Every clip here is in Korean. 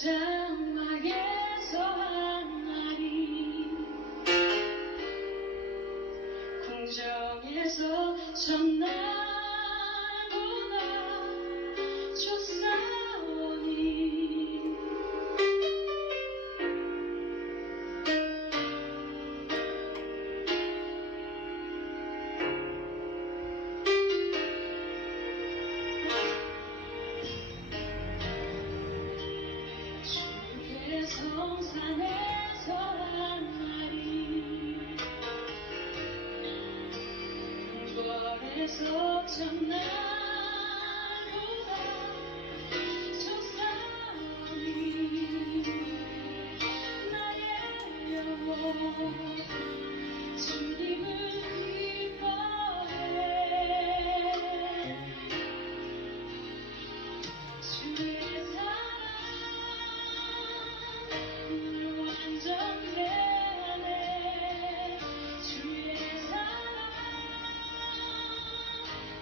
장막에서 한 날이 궁정에서 첫날보다 좋사오니 주의 성산에서 한 날이 궁궐에서 첫날보다 좋사오니 나의 영혼 주님을 기뻐해 주의 사랑 늘 완전케 하네 주의 사랑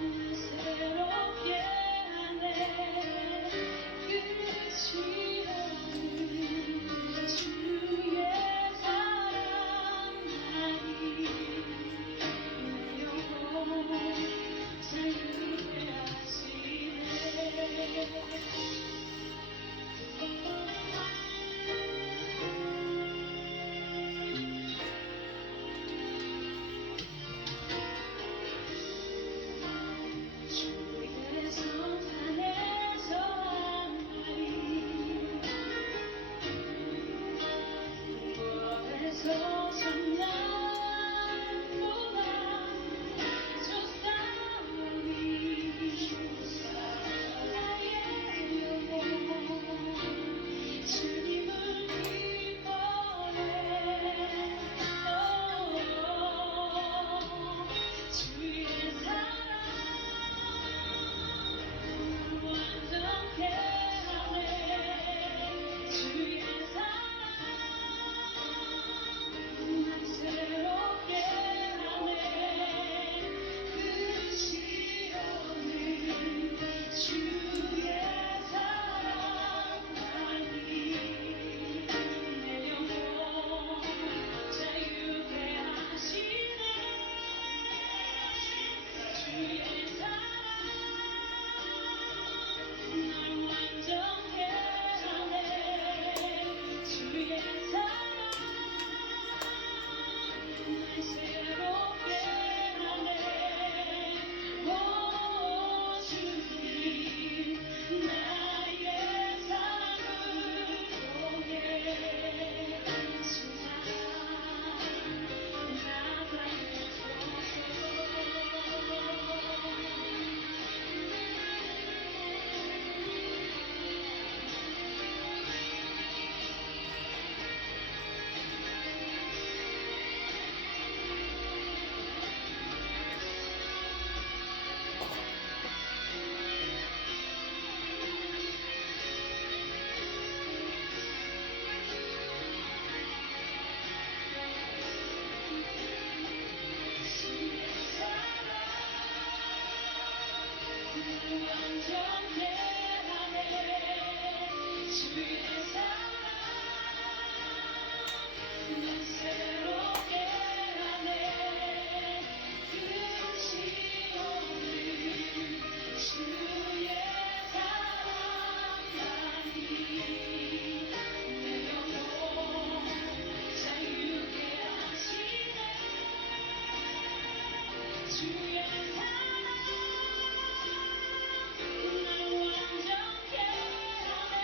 늘 새롭게 하네 끝이 없는 주의 사랑하니 내 영혼 자유케 하시네 주의 성산에서 한 날이 궁궐에서 첫날보다 좋사오니 나의 영혼 주님을 기뻐해 주의 사랑 완전케 하네 주의 사랑 날 새롭게 하네 끝이 없는 주의 사랑하니 내 영혼 자유케 하시네 주의 사랑 날 완전케 하네 주의 사랑 날 새롭게 하네 오 주님 나의 삶을 통해 수상 나가게 주의 사랑 완전케 하네 주의 사랑 날 새롭게 하네 끝이 없는 주의 사랑하니 내 영혼 자유케 하시네 주의 사랑 날 완전케 하네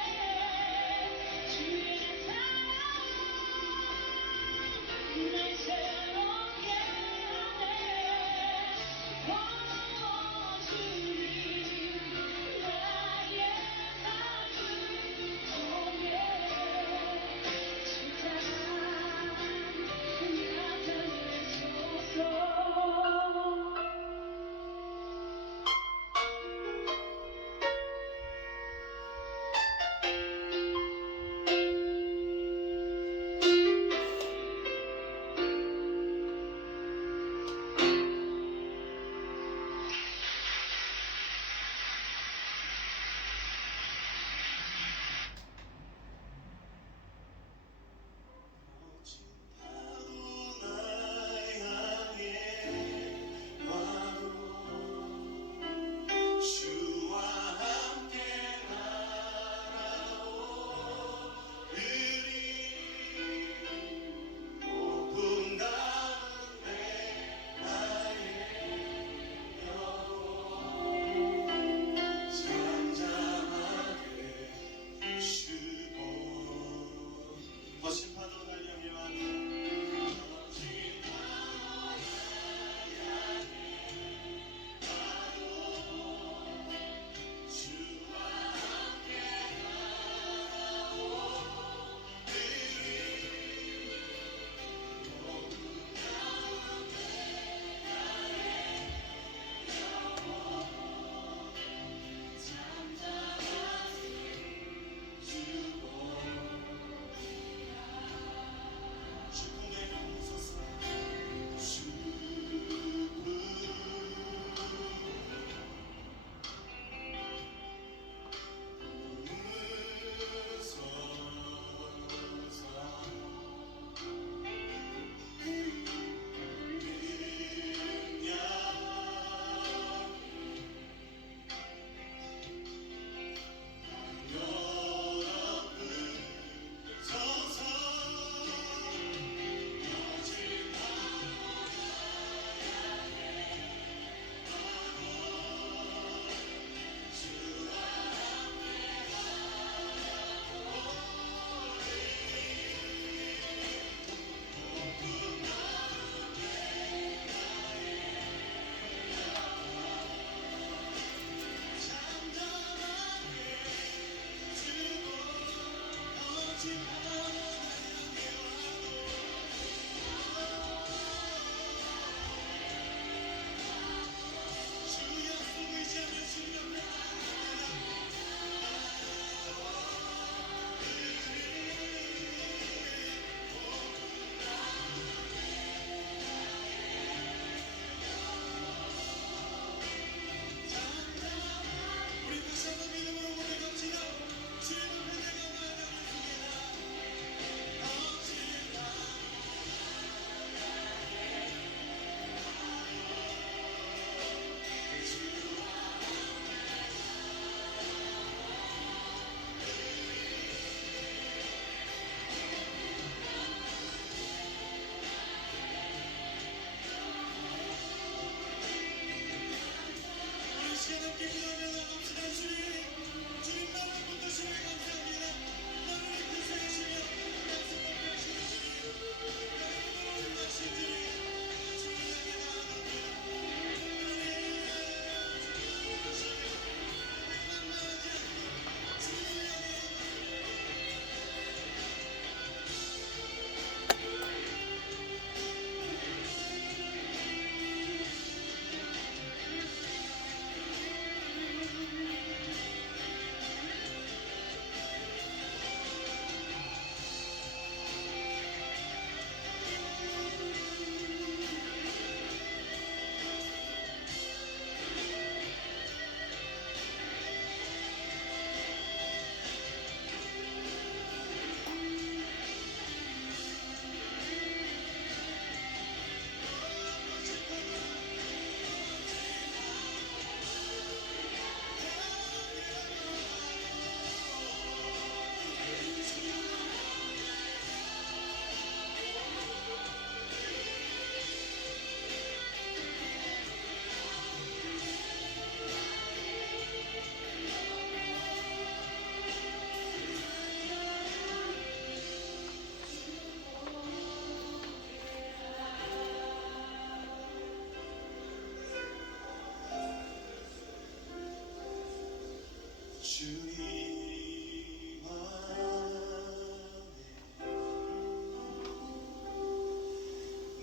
주님 안에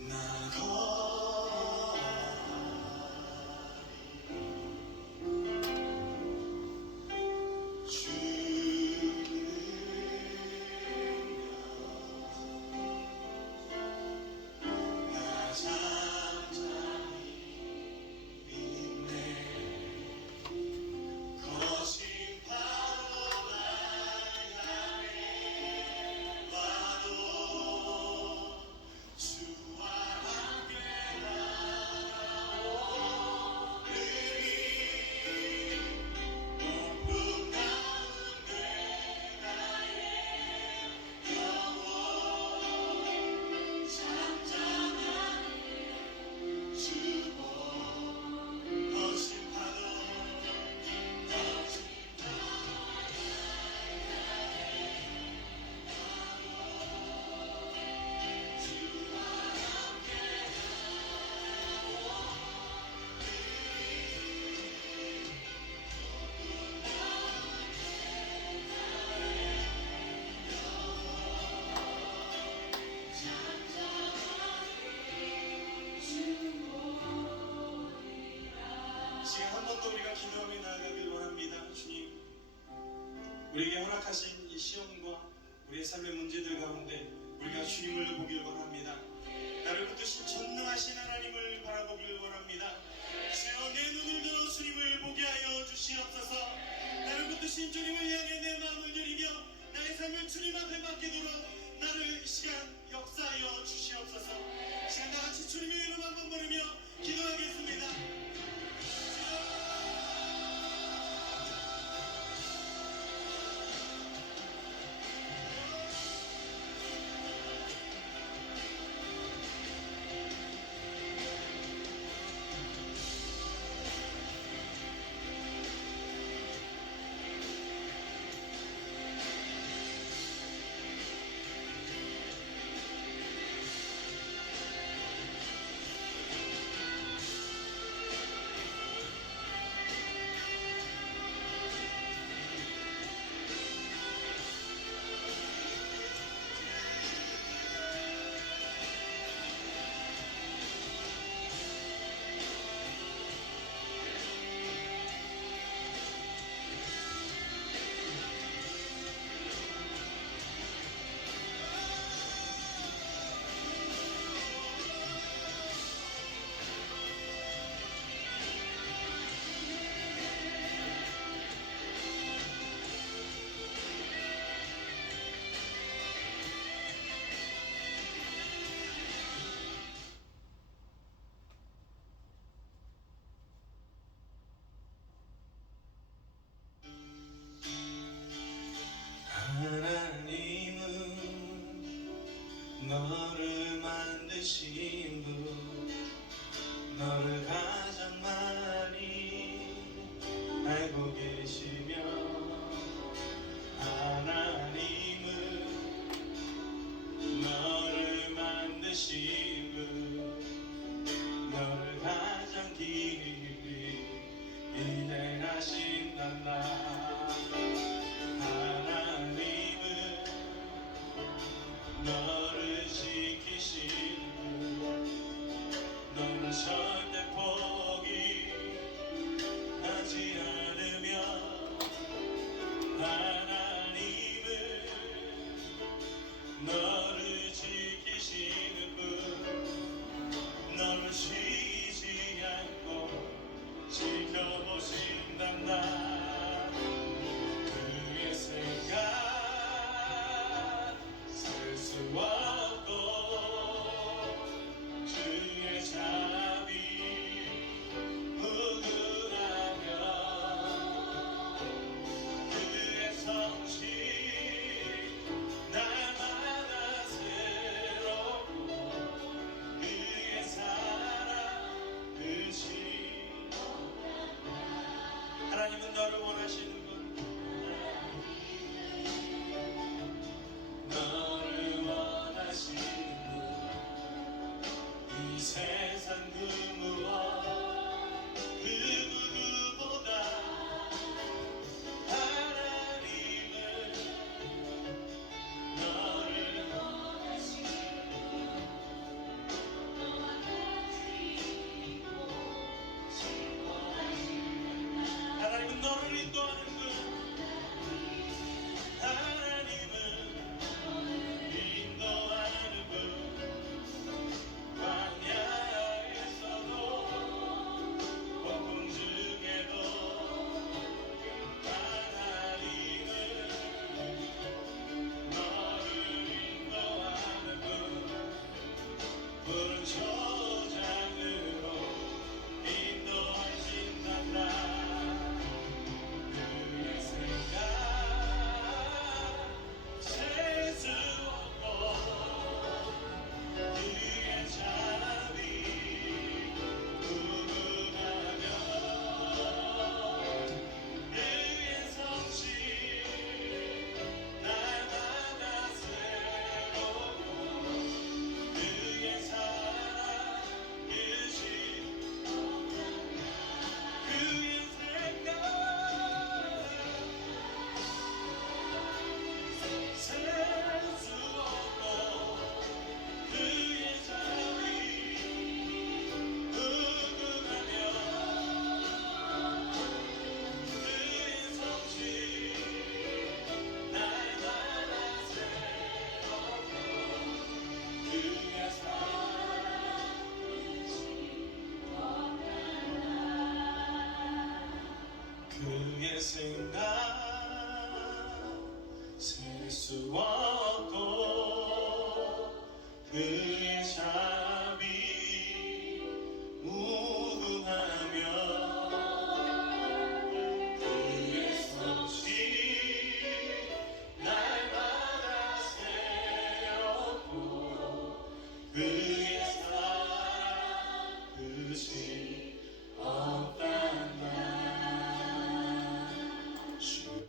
나 거하리 주는 나 잠잠히 믿네 거신 파도가 향해 와도 주와 함께 나오리니 높은 가운데 나의 영혼 잠잠하니 주보 거신 파도 거신 주와 함께 지금 한 번 더 우리가 기도하며 나아가길 원합니다. 주님, 우리에게 허락하신 이 시험과 우리의 삶의 문제들 가운데 우리가 주님을 보길 원합니다. 나를 붙드신 전능하신 하나님을 바라보길 원합니다. 주여 내 눈을 들어 주님을 보게 하여 주시옵소서. 나를 붙드신 주님을 향해 내 마음을 드리며 나의 삶을 주님 앞에 맡기도록 나를 이 시간 역사하여 주시옵소서. 시간 다같이 주님의 이름 한번 부르며 기도하겠습니다. 너를 만드신 분, 너를 가장 많이 알고 계시며, 하나님은 너를 만드신 분, 너를 가장 깊이 이해하신단다. 하나님은 너를 지키시는 분, 너를 절대 포기하지 않으며, 하나님은 너를 지키시는 분, 너를 쉬지 않고 지켜보신단다. 그의 생각 셀 수 없고, 주의 자비 무궁하며, 그의 성실 날마다 새롭고, 그의 사랑 끝이. 하나님은 너를 원하시는 분, 너를 원하시는 분, 이 세상 그 무엇 그 누구보다 하나님은 너를 하나님은 너를 인도하는 분, 하나님은 인도하는 분, 광야에서도 폭풍 중에도 하나님은 너를 인도하는 분, 푸른 초장으로 인도하신단다. 그의 생각 셀 수 없고, 그의 자비 무궁하며, 그의 성실 날마다 새롭고, 그의 사랑 끝이 그의 생각 셀 수 없고, 그의 자비 무궁하며, 그의 성실 날마다 새롭고, 그의 사랑 그의 생각 셀 수 없고, 그의 자비 무궁하며, 그의 성실 날마다 새롭고, 그의 사랑 끝이 없단다. 주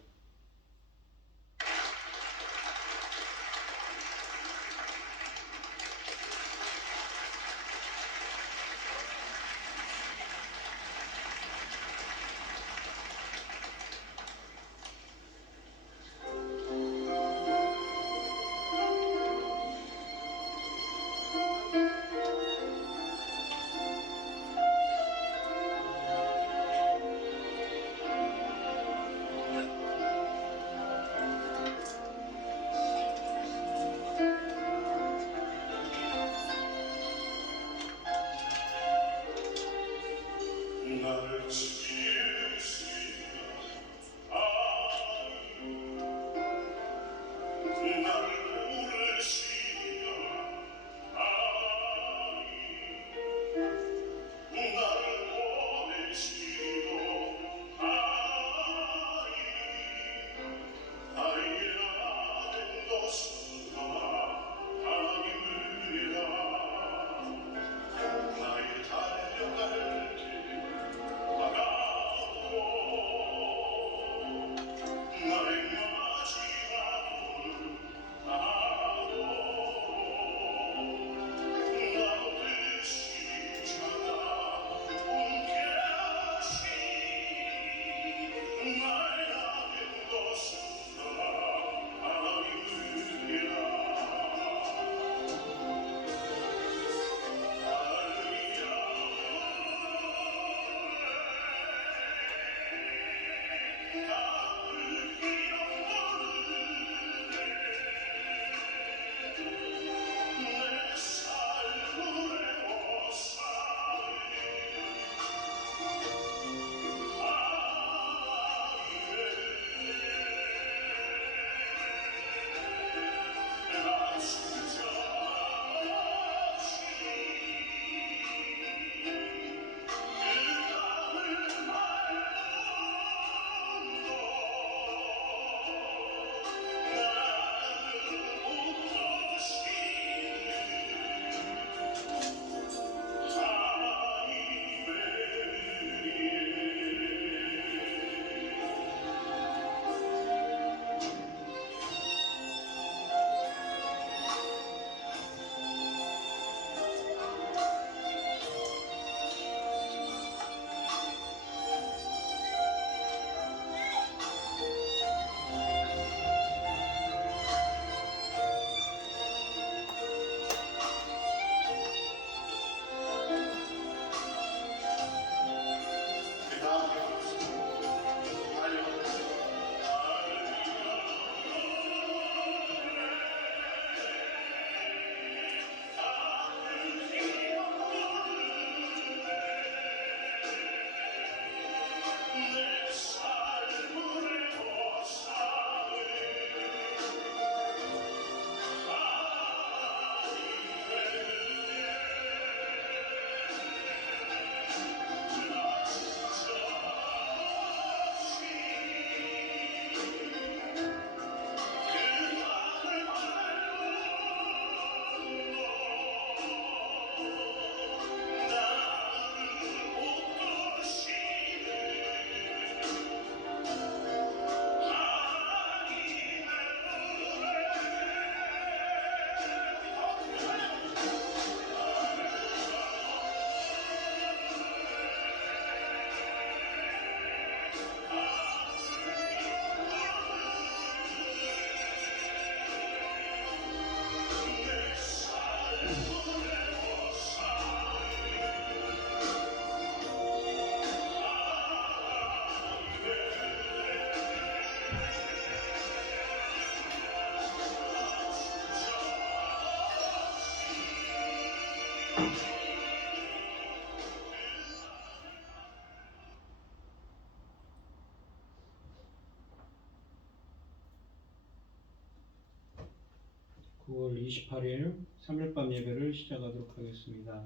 9월 28일 3일밤 예배를 시작하도록 하겠습니다.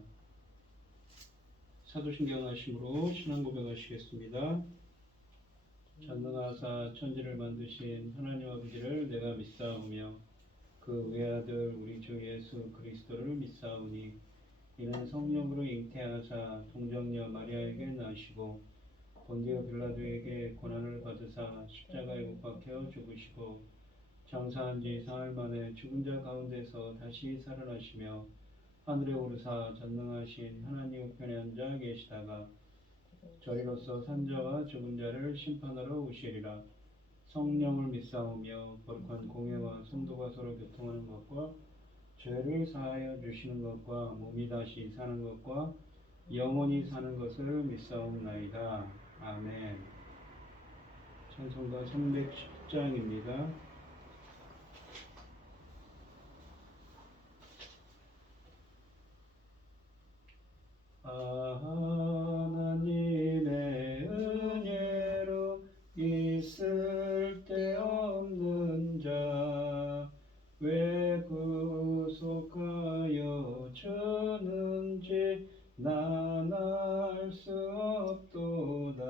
사도신경 하심으로 신앙 고백하시겠습니다. 전능하사 천지를 만드신 하나님 아버지를 내가 믿사오며 그 외아들 우리 주 예수 그리스도를 믿사오니 이는 성령으로 잉태하사 동정녀 마리아에게 나시고 본디오 빌라도에게 고난을 받으사 십자가에 못 박혀 죽으시고 장사한 지 사흘 만에 죽은 자 가운데서 다시 살아나시며 하늘에 오르사 전능하신 하나님 우편에 앉아 계시다가 저희로서 산자와 죽은 자를 심판하러 오시리라. 성령을 믿사오며 거룩한 공회와 성도가 서로 교통하는 것과 죄를 사하여 주시는 것과 몸이 다시 사는 것과 영원히 사는 것을 믿사옵나이다. 아멘. 찬송가 310장입니다. 하나님의 은혜로 있을 데 없는 자 왜 구속하여 주는지 난 알 수 없도다.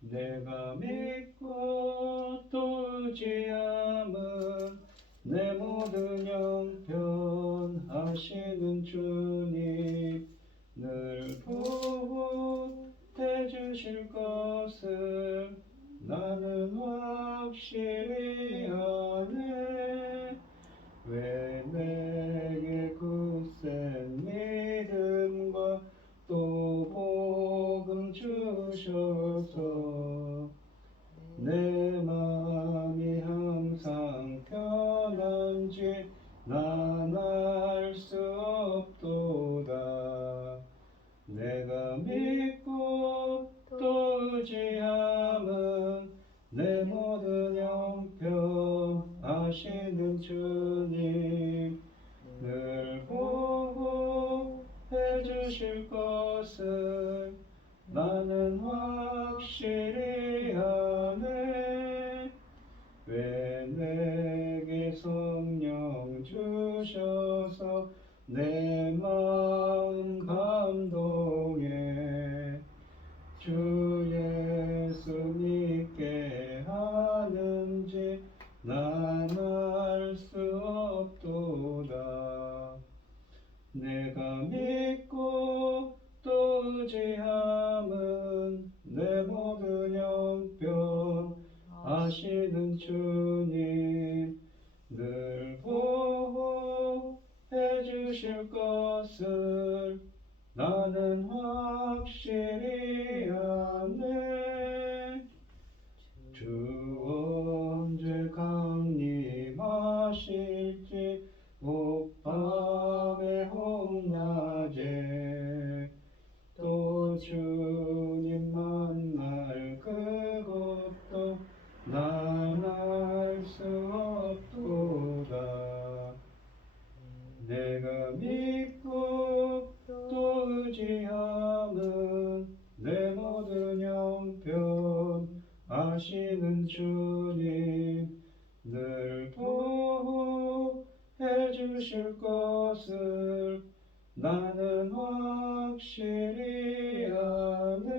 내가 믿고 또 의지함은 내 모든 형편 하시는 주님 늘 보호해 주실 것을 나는 확실히 아네. 왜 내게 굳센 믿음과 또 복음 주셔서 내 마음이 항상 편한지 난 알 수 없도다. 내가 믿고 또 의지함은 내 모든 형편 아시는 주님 늘 보호해 주실 것을 나는 확실히 아네. 왜 내게 성령 주셔서 내 마음 감동해 주 예수 믿게 하는지 난 알 수 없도다. 내가 믿고 또 의지함은 내 모든 형편 아시는 주님 늘 보호해 주실 것을 나는 확실히 아네. 주 언제 강림하실지 옥밤에 홍낮에 또 주님 만날 그것도 난 알 수 없도다. 내가 믿고 또 의지함은 내 모든 형편 아시는 주님 늘 보호해 주실 것을 나는 확실히 아네.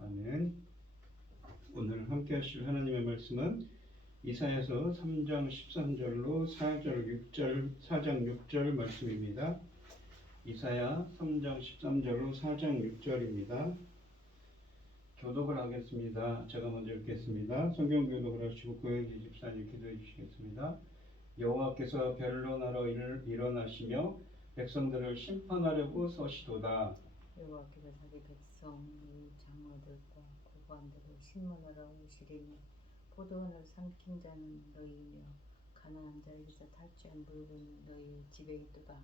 아멘. 오늘 함께 하실 하나님의 말씀은 이사야서 3장 13절로 4장 6절 말씀입니다. 이사야 3장 13절로 4장 6절입니다. 교독을 하겠습니다. 제가 먼저 읽겠습니다. 성경 교독을 하시고 고영기 집사님 기도해 주시겠습니다. 여호와께서 변론하러 일어나시며 백성들을 심판하려고 서시도다. 여호와께서 자기 백성 이 장로들과 고관들을 신문하러 오시리니 포도원을 삼킨 자는 너희이며 가나안 자에게서 탈취한 물건은 너희 집에 있도다.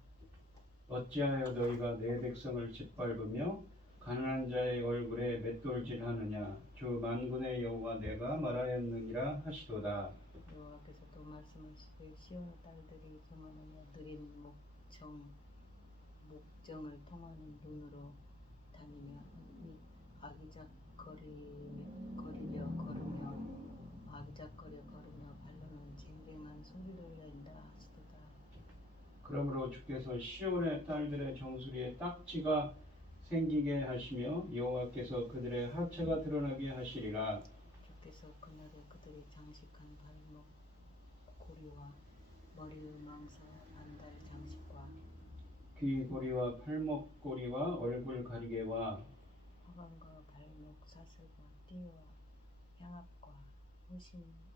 어찌하여 너희가 내 백성을 짓밟으며 가난한 자의 얼굴에 맷돌질하느냐. 주 만군의 여호와 내가 말하였느니라 하시도다. 여호와께서 또 또 말씀하시되 시온의 딸들이 경험하며 느린 목정을 통하는 눈으로 다니며 아기작거려 걸으며 발로는 쟁쟁한 소리를 낸다 하시도다. 그러므로 주께서 시온의 딸들의 정수리에 딱지가 생기게 하시며 여호와께서 그들의 하체가 드러나게 하시리라. 주께서 그날에 그들이 장식한 발목 고리와 머리 망사 반달 장식과 귀 고리와 팔목 고리와 얼굴 가리개와 화관과 발목 사슬과 띠와 향압과 호신부와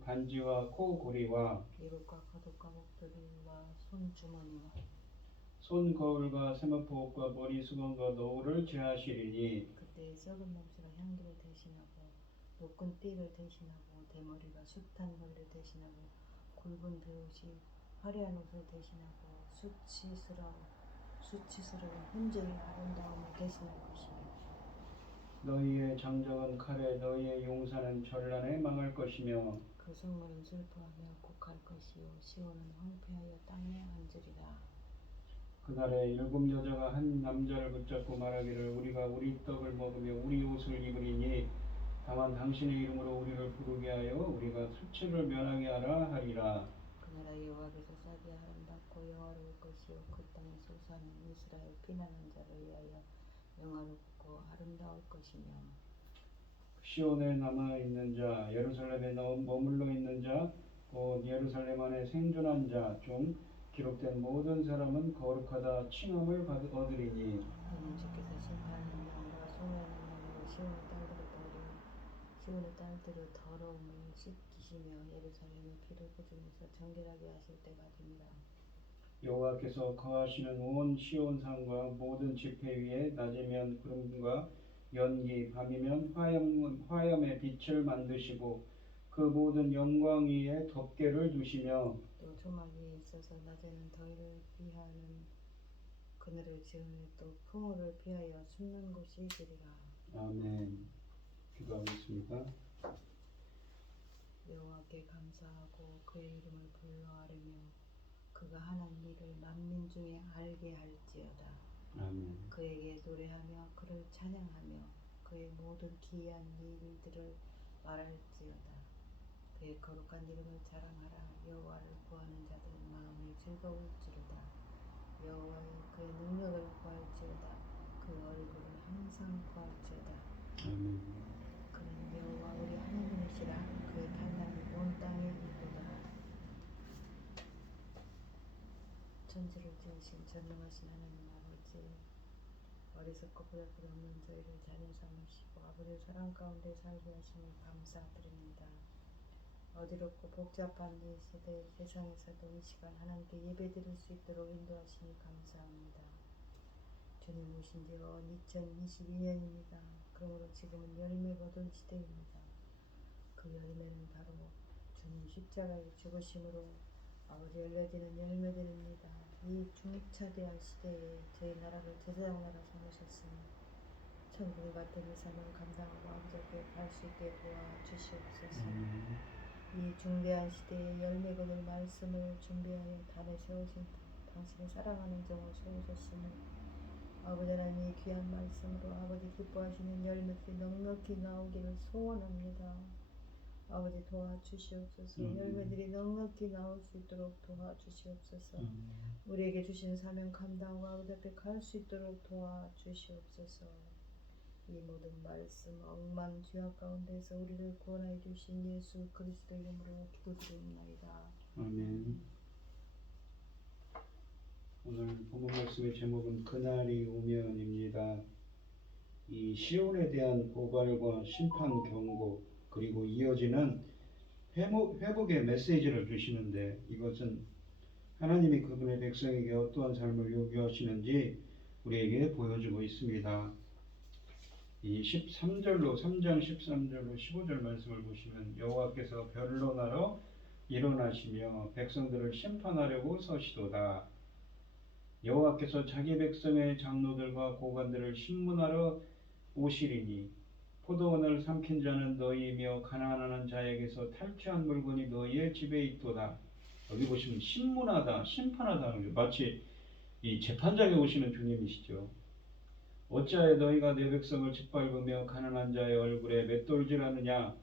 반지와 코 고리와 이룩과 겉옷과 목도리와 손주머니와 손 거울과 세마포옷과 머리 수건과 너울을 제하시리니 그때 썩은 냄새가 향기를 대신하고 높은 띠를 대신하고 대머리가 숱한 머리를 대신하고 굵은 베옷이 화려한 옷을 대신하고 수치스러운 훈제의 아름다움을 대신할 것이며 너희의 장정은 칼에 너희의 용사는 전란에 망할 것이며 그 성문은 슬퍼하며 곡할 것이요 시온은 황폐하여 땅에 앉으리라. 그날에 7 여자가 한 남자를 붙잡고 말하기를 우리가 우리 떡을 먹으며 우리 옷을 입으리니 다만 당신의 이름으로 우리를 부르게 하여 우리가 수치를 면하게 하라 하리라. 그나라 여호와께서 싸게 아름답고 영화로울 것이요 그 땅에 솟아는 이스라엘 피난한 자를 위하여 영화롭고 아름다울 것이며 시온에 남아있는 자 예루살렘에 머물러 있는 자 곧 예루살렘 안에 생존한 자 중 기록된 모든 사람은 거룩하다 칭함을 얻으리니 이는 주께서 심판하는 양과 소매하는 양으로 시온의 딸들의 더러움을 씻기시며 예루살렘의 피를 끄집어서 정결하게 하실 때가 됨이라. 여호와께서 거하시는 온 시온 산과 모든 지폐 위에 낮이면 구름과 연기 밤이면 화염의 빛을 만드시고 그 모든 영광 위에 덮개를 두시며 또 조막 위에 있어서 낮에는 더위를 피하는 그늘을 지으며 또 풍우를 피하여 숨는 곳이 되리라. 아멘. 기도하겠습니다. 여호와께 감사하고 그의 이름을 불러 아뢰며 그가 하는 일을 만민 중에 알게 할지어다. 아멘. 그에게 노래하며 그를 찬양하며 그의 모든 기이한 일들을 말할지어다. 그의 거룩한 이름을 자랑하라. 여호와를 구하는 자들 마음이 즐거울지로다. 여호와여 그의 능력을 구할지어다. 그 얼굴을 항상 구할지어다. 아멘. 그는 여호와 우리 하나님이시라. 그의 판단이 온 땅에 있도다. 천지를 지으신 전능하신 하나님 아버지, 어리석고 부끄럽고 없는 저희를 자녀 삼으시고 아버지의 사랑 가운데 살게 하심을 감사드립니다. 어지럽고 복잡한 이 세대 세상에서도 이 시간 하나님께 예배드릴 수 있도록 인도하시니 감사합니다. 주님 오신 지가 2022년입니다. 그러므로 지금은 열매 거둔 시대입니다. 그 열매는 바로 주님 십자가의 죽으심으로 아버지 열려지는 열매들입니다. 이 중차대한 시대에 저희 나라를 제사장 나라 삼으셨으니 천국 같은 이 삶을 감당하고 아버지 앞에 갈 수 있게 도와주시옵소서. 이 중대한 시대에 열매 거둘 말씀을 준비하여 단에 세우신 당신의 사랑하는 종을 세우셨으니 아버지 하나님 이 귀한 말씀으로 아버지 기뻐하시는 열매들이 넉넉히 나오기를 소원합니다. 아버지 도와주시옵소서. 열매들이 넉넉히 나올 수 있도록 도와주시옵소서. 우리에게 주신 사명 감당하고 아버지 앞에 갈 수 있도록 도와주시옵소서. 이 모든 말씀 억만 죄악 가운데서 우리를 구원하여 주신 예수 그리스도 이름으로 기도드립니다. 아멘. 오늘 본문 말씀의 제목은 그날이 오면입니다. 이 시온에 대한 고발과 심판 경고 그리고 이어지는 회복의 메시지를 주시는데 이것은 하나님이 그분의 백성에게 어떠한 삶을 요구하시는지 우리에게 보여주고 있습니다. 이 13절로 3장 13절로 15절 말씀을 보시면 여호와께서 변론하러 일어나시며 백성들을 심판하려고 서시도다. 여호와께서 자기 백성의 장로들과 고관들을 심문하러 오시리니 포도원을 삼킨 자는 너희이며 가난하는 자에게서 탈취한 물건이 너희의 집에 있도다. 여기 보시면 신문하다, 심판하다 하는 거예요. 마치 이 재판장에 오시는 주님이시죠. 어찌하여 너희가 내 백성을 짓밟으며 가난한 자의 얼굴에 맷돌질하느냐?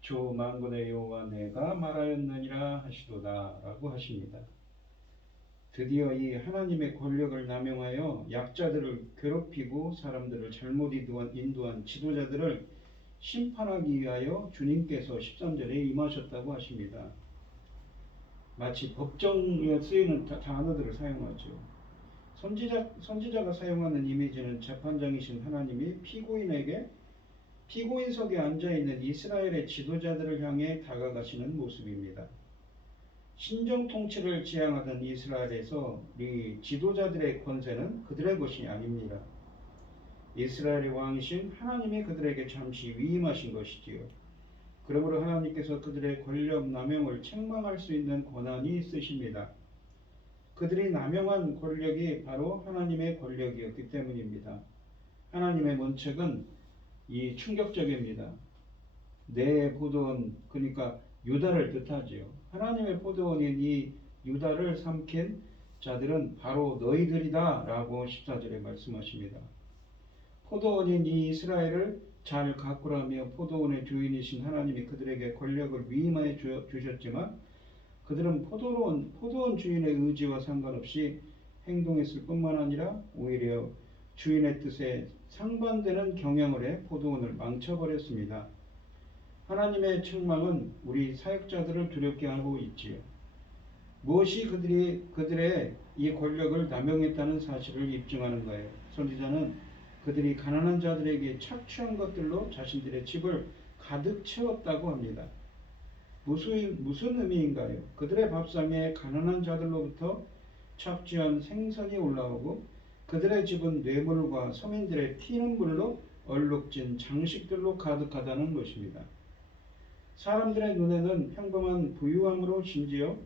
주 만군의 여호와 내가 말하였느니라 하시도다 라고 하십니다. 드디어 이 하나님의 권력을 남용하여 약자들을 괴롭히고 사람들을 잘못 인도한 지도자들을 심판하기 위하여 주님께서 13절에 임하셨다고 하십니다. 마치 법정에 쓰이는 단어들을 사용하죠. 선지자가 사용하는 이미지는 재판장이신 하나님이 피고인석에 앉아있는 이스라엘의 지도자들을 향해 다가가시는 모습입니다. 신정 통치를 지향하던 이스라엘에서 이 지도자들의 권세는 그들의 것이 아닙니다. 이스라엘의 왕이신 하나님이 그들에게 잠시 위임하신 것이지요. 그러므로 하나님께서 그들의 권력 남용을 책망할 수 있는 권한이 있으십니다. 그들이 남용한 권력이 바로 하나님의 권력이었기 때문입니다. 하나님의 문책은 이 충격적입니다. 내 포도원, 그러니까 유다를 뜻하지요. 하나님의 포도원인 이 유다를 삼킨 자들은 바로 너희들이다 라고 14절에 말씀하십니다. 포도원인 이 이스라엘을 잘 가꾸라며 포도원의 주인이신 하나님이 그들에게 권력을 위임하여 주셨지만 그들은 포도원 주인의 의지와 상관없이 행동했을 뿐만 아니라 오히려 주인의 뜻에 상반되는 경영을 해 포도원을 망쳐버렸습니다. 하나님의 책망은 우리 사역자들을 두렵게 하고 있지요. 무엇이 그들의 이 권력을 남용했다는 사실을 입증하는가요? 선지자는 그들이 가난한 자들에게 착취한 것들로 자신들의 집을 가득 채웠다고 합니다. 무슨 의미인가요? 그들의 밥상에 가난한 자들로부터 착취한 생선이 올라오고 그들의 집은 뇌물과 서민들의 튀는 물로 얼룩진 장식들로 가득하다는 것입니다. 사람들의 눈에는 평범한 부유함으로 심지어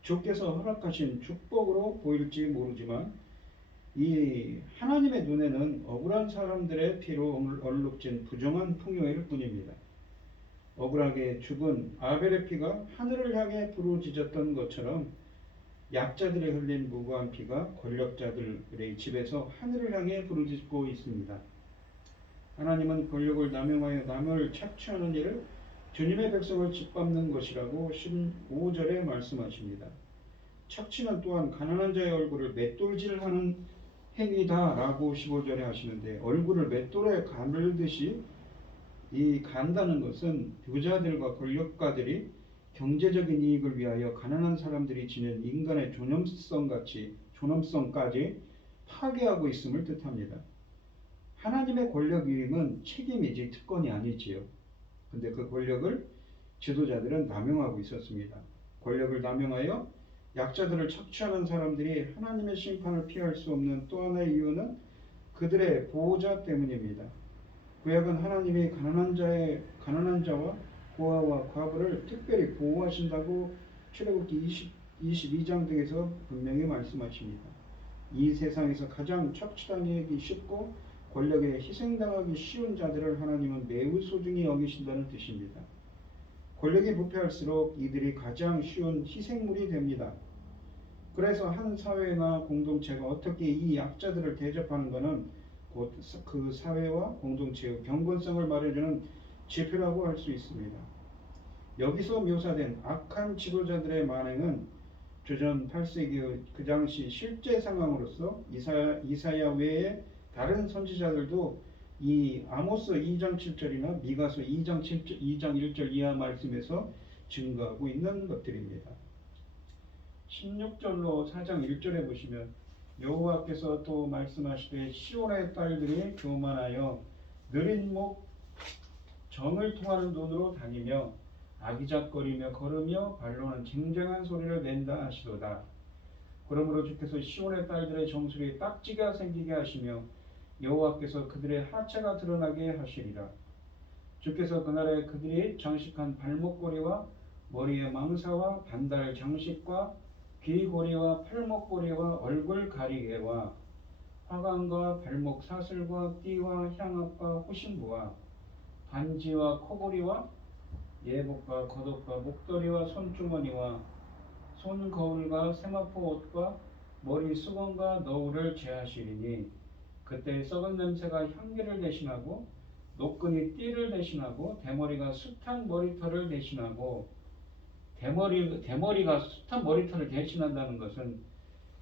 주께서 허락하신 축복으로 보일지 모르지만 이 하나님의 눈에는 억울한 사람들의 피로 얼룩진 부정한 풍요일 뿐입니다. 억울하게 죽은 아벨의 피가 하늘을 향해 부르짖었던 것처럼 약자들이 흘린 무고한 피가 권력자들의 집에서 하늘을 향해 부르짖고 있습니다. 하나님은 권력을 남용하여 남을 착취하는 일을 주님의 백성을 짓밟는 것이라고 15절에 말씀하십니다. 착취는 또한 가난한 자의 얼굴을 맷돌질하는 행위다 라고 15절에 하시는데 얼굴을 맷돌에 가물듯이 이 간다는 것은 부자들과 권력가들이 경제적인 이익을 위하여 가난한 사람들이 지닌 인간의 존엄성까지 파괴하고 있음을 뜻합니다. 하나님의 권력 위임은 책임이지 특권이 아니지요. 근데 그 권력을 지도자들은 남용하고 있었습니다. 권력을 남용하여 약자들을 착취하는 사람들이 하나님의 심판을 피할 수 없는 또 하나의 이유는 그들의 보호자 때문입니다. 구약은 하나님이 가난한 자와 고아와 과부를 특별히 보호하신다고 출애굽기 22장 등에서 분명히 말씀하십니다. 이 세상에서 가장 착취당하기 쉽고 권력에 희생당하기 쉬운 자들을 하나님은 매우 소중히 여기신다는 뜻입니다. 권력이 부패할수록 이들이 가장 쉬운 희생물이 됩니다. 그래서 한 사회나 공동체가 어떻게 이 약자들을 대접하는가는 곧 그 사회와 공동체의 경건성을 말해주는 지표라고 할 수 있습니다. 여기서 묘사된 악한 지도자들의 만행은 주전 8세기 그 당시 실제 상황으로서 이사야 외에 다른 선지자들도 이 아모스 2장 7절이나 미가서 2장 1절 이하 말씀에서 증거하고 있는 것들입니다. 16절로 4장 1절에 보시면 여호와께서 또 말씀하시되 시온의 딸들이 교만하여 느린 목 정을 통하는 눈으로 다니며 아기작거리며 걸으며 발로는 쟁쟁한 소리를 낸다 하시도다. 그러므로 주께서 시온의 딸들의 정수리에 딱지가 생기게 하시며 여호와께서 그들의 하체가 드러나게 하시리라. 주께서 그날에 그들이 장식한 발목고리와 머리에 망사와 반달 장식과 귀고리와 팔목고리와 얼굴 가리개와 화관과 발목 사슬과 띠와 향압과 호신부와 반지와 코골이와 예복과 겉옷과 목도리와 손주머니와 손거울과 세마포 옷과 머리 수건과 너울을 제하시리니 그때 썩은 냄새가 향기를 대신하고 노끈이 띠를 대신하고 대머리가 숱한 머리털을 대신하고 대머리가 숱한 머리털을 대신한다는 것은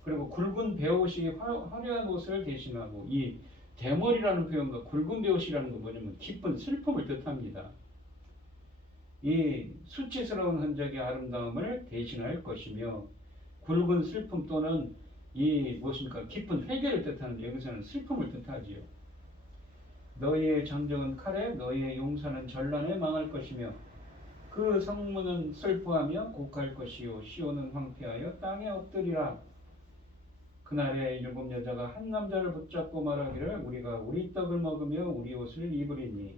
그리고 굵은 베옷이 화려한 옷을 대신하고 이 대머리라는 표현과 굵은 베옷이라는 건 뭐냐면 기쁜 슬픔을 뜻합니다. 이 수치스러운 흔적의 아름다움을 대신할 것이며 굵은 슬픔 또는 이 무엇입니까? 깊은 회개를 뜻하는 여기서는 슬픔을 뜻하지요. 너희의 장정은 칼에 너희의 용사는 전란에 망할 것이며 그 성문은 슬퍼하며 곡할 것이요 시온은 황폐하여 땅에 엎드리라. 그날에 일곱 여자가 한 남자를 붙잡고 말하기를 우리가 우리 떡을 먹으며 우리 옷을 입으리니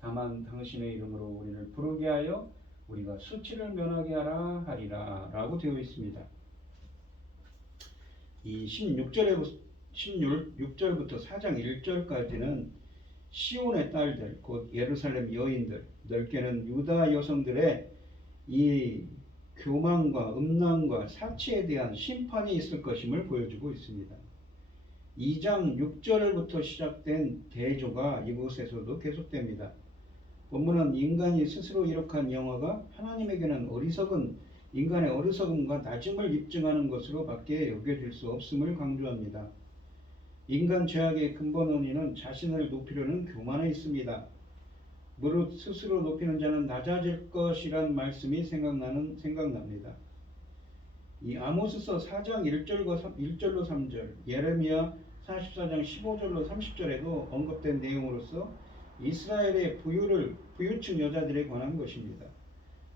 다만 당신의 이름으로 우리를 부르게 하여 우리가 수치를 면하게 하라 하리라 라고 되어 있습니다. 이 16절부터 4장 1절까지는 시온의 딸들 곧 예루살렘 여인들 넓게는 유다 여성들의 이 교만과 음란과 사치에 대한 심판이 있을 것임을 보여주고 있습니다. 2장 6절부터 시작된 대조가 이곳에서도 계속됩니다. 본문은 인간이 스스로 이룩한 영화가 하나님에게는 인간의 어리석음과 낮음을 입증하는 것으로 밖에 여겨질 수 없음을 강조합니다. 인간 죄악의 근본 원인은 자신을 높이려는 교만에 있습니다. 무릇 스스로 높이는 자는 낮아질 것이란 말씀이 생각납니다. 이 아모스서 4장 1절로 3절, 예레미야 44장 15절로 30절에도 언급된 내용으로서 이스라엘의 부유층 여자들에 관한 것입니다.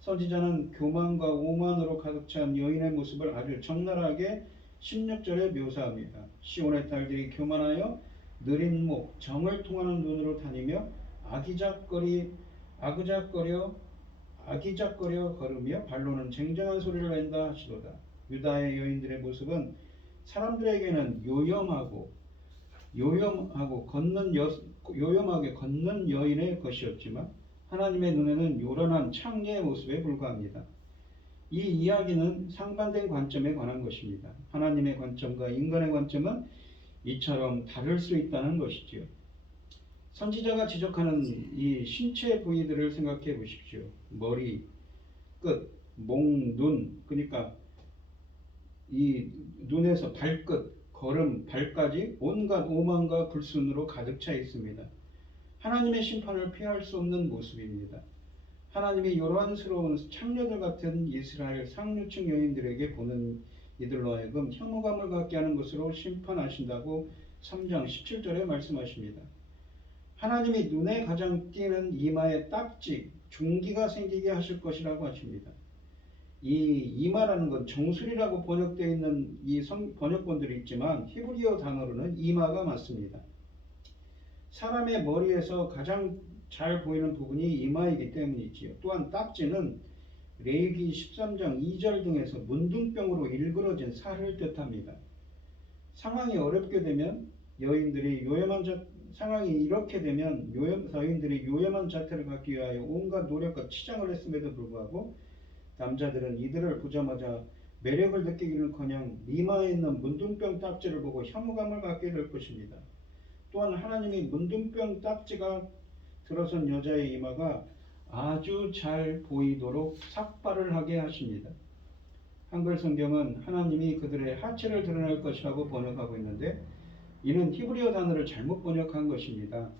선지자는 교만과 오만으로 가득 찬 여인의 모습을 아주 적나라하게 16절에 묘사합니다. 시온의 딸들이 교만하여 느린 목, 정을 통하는 눈으로 다니며 아기작거려 걸으며 발로는 쟁쟁한 소리를 낸다 하시도다. 유다의 여인들의 모습은 사람들에게는 요염하게 걷는 여인의 것이었지만 하나님의 눈에는 요란한 창녀의 모습에 불과합니다. 이 이야기는 상반된 관점에 관한 것입니다. 하나님의 관점과 인간의 관점은 이처럼 다를 수 있다는 것이지요. 선지자가 지적하는 이 신체 부위들을 생각해 보십시오. 머리, 끝, 목, 눈, 그러니까 이 눈에서 발끝, 걸음, 발까지 온갖 오만과 불순으로 가득 차 있습니다. 하나님의 심판을 피할 수 없는 모습입니다. 하나님이 요란스러운 창녀들 같은 이스라엘 상류층 여인들에게 보는 이들로 하여금 혐오감을 갖게 하는 것으로 심판하신다고 3장 17절에 말씀하십니다. 하나님이 눈에 가장 띄는 이마에 딱지, 중기가 생기게 하실 것이라고 하십니다. 이 이마라는 건 정수리라고 번역되어 있는 이 번역본들이 있지만 히브리어 단어로는 이마가 맞습니다. 사람의 머리에서 가장 잘 보이는 부분이 이마이기 때문이지요. 또한 딱지는 레위기 13장 2절 등에서 문둥병으로 일그러진 살을 뜻합니다. 상황이 어렵게 되면 여인들이 요염한 자태를 갖기 위하여 온갖 노력과 치장을 했음에도 불구하고 남자들은 이들을 보자마자 매력을 느끼기는커녕 이마에 있는 문둥병 딱지를 보고 혐오감을 갖게 될 것입니다. 또한 하나님이 문둥병 딱지가 들어선 여자의 이마가 아주 잘 보이도록 삭발을 하게 하십니다. 한글 성경은 하나님이 그들의 하체를 드러낼 것이라고 번역하고 있는데 이는 히브리어 단어를 잘못 번역한 것입니다.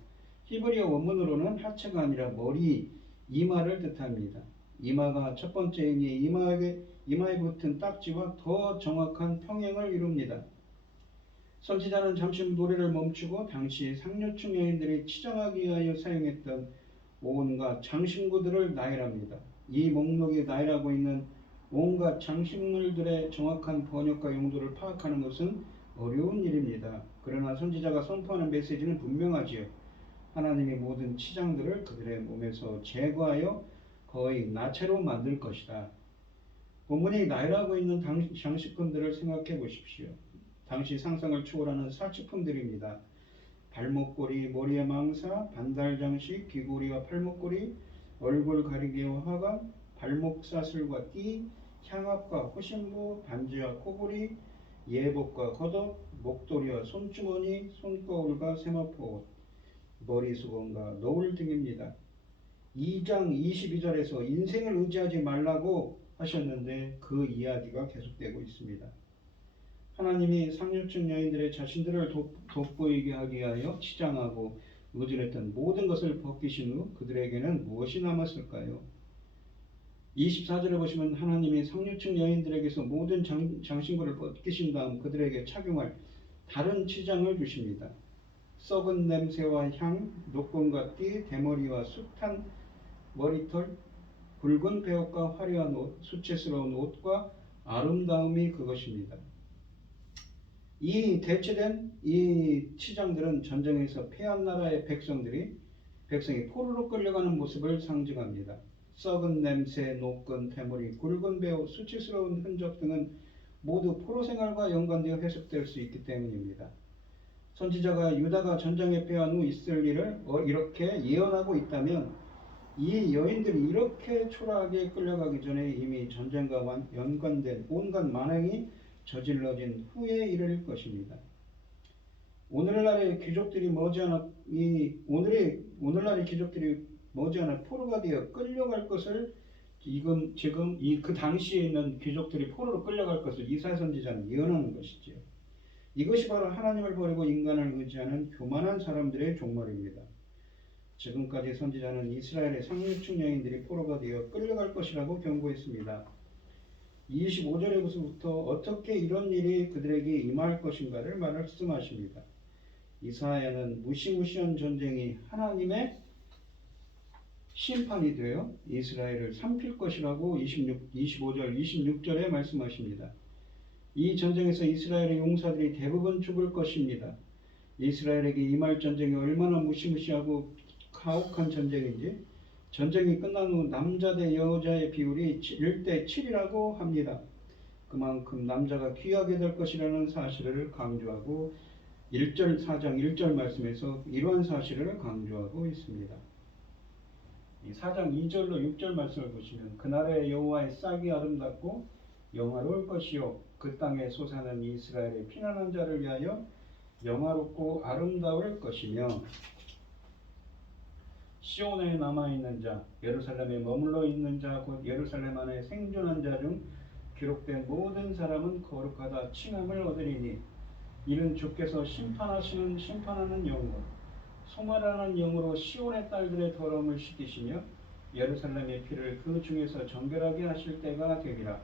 히브리어 원문으로는 하체가 아니라 머리, 이마를 뜻합니다. 이마가 첫 번째 의미의 이마에 붙은 딱지와 더 정확한 평행을 이룹니다. 선지자는 잠시 노래를 멈추고 당시 상류층 여인들이 치장하기 위하여 사용했던 온갖 장신구들을 나열합니다. 이 목록에 나열하고 있는 온갖 장식물들의 정확한 번역과 용도를 파악하는 것은 어려운 일입니다. 그러나 선지자가 선포하는 메시지는 분명하지요. 하나님이 모든 치장들을 그들의 몸에서 제거하여 거의 나체로 만들 것이다. 본문이 나열하고 있는 장식품들을 생각해 보십시오. 당시 상상을 초월하는 사치품들입니다. 발목걸이, 머리에 망사, 반달장식, 귀고리와 팔목걸이, 얼굴 가리개와 화관, 발목 사슬과 띠, 향압과 호신부, 반지와 코골이, 예복과 겉옷, 목도리와 손주머니, 손거울과 세마포, 머리수건과 너울 등입니다. 2장 22절에서 인생을 의지하지 말라고 하셨는데 그 이야기가 계속되고 있습니다. 하나님이 상류층 여인들의 자신들을 돋보이게 하기 위하여 치장하고 의존했던 모든 것을 벗기신 후 그들에게는 무엇이 남았을까요? 24절에 보시면 하나님이 상류층 여인들에게서 모든 장신구를 벗기신 다음 그들에게 착용할 다른 치장을 주십니다. 썩은 냄새와 향, 노건과 띠, 대머리와 숱한 머리털, 붉은 베옷과 화려한 옷, 수채스러운 옷과 아름다움이 그것입니다. 이 대체된 이 치장들은 전쟁에서 패한 나라의 백성이 포로로 끌려가는 모습을 상징합니다. 썩은 냄새, 노건, 대머리, 굵은 베옷, 수치스러운 흔적 등은 모두 포로 생활과 연관되어 해석될 수 있기 때문입니다. 선지자가 유다가 전쟁에 패한 후 있을 일을 이렇게 예언하고 있다면 이 여인들이 이렇게 초라하게 끌려가기 전에 이미 전쟁과 연관된 온갖 만행이 저질러진 후에 이를 것입니다. 오늘날의 귀족들이 머지않아 포로가 되어 끌려갈 것을 지금 그 당시에 있는 귀족들이 포로로 끌려갈 것을 이사야 선지자는 예언하는 것이지요. 이것이 바로 하나님을 버리고 인간을 의지하는 교만한 사람들의 종말입니다. 지금까지 선지자는 이스라엘의 상류층 여인들이 포로가 되어 끌려갈 것이라고 경고했습니다. 25절에부터 어떻게 이런 일이 그들에게 임할 것인가를 말씀하십니다. 이사야는 무시무시한 전쟁이 하나님의 심판이 되어 이스라엘을 삼킬 것이라고 25절, 26절에 말씀하십니다. 이 전쟁에서 이스라엘의 용사들이 대부분 죽을 것입니다. 이스라엘에게 임할 전쟁이 얼마나 무시무시하고 가혹한 전쟁인지 전쟁이 끝난 후 남자 대 여자의 비율이 1대 7이라고 합니다. 그만큼 남자가 귀하게 될 것이라는 사실을 강조하고 4장 1절 말씀에서 이러한 사실을 강조하고 있습니다. 이 4장 2절로 6절 말씀을 보시면 그날의 여호와의 싹이 아름답고 영화로울 것이요 그 땅에 솟아난 이스라엘의 피난한 자를 위하여 영화롭고 아름다울 것이며 시온에 남아있는 자, 예루살렘에 머물러 있는 자, 곧 예루살렘 안에 생존한 자 중 기록된 모든 사람은 거룩하다 칭함을 얻으리니 이는 주께서 심판하는 영으로 소멸하는 영으로 시온의 딸들의 더러움을 씻기시며 예루살렘의 피를 그 중에서 정결하게 하실 때가 되리라.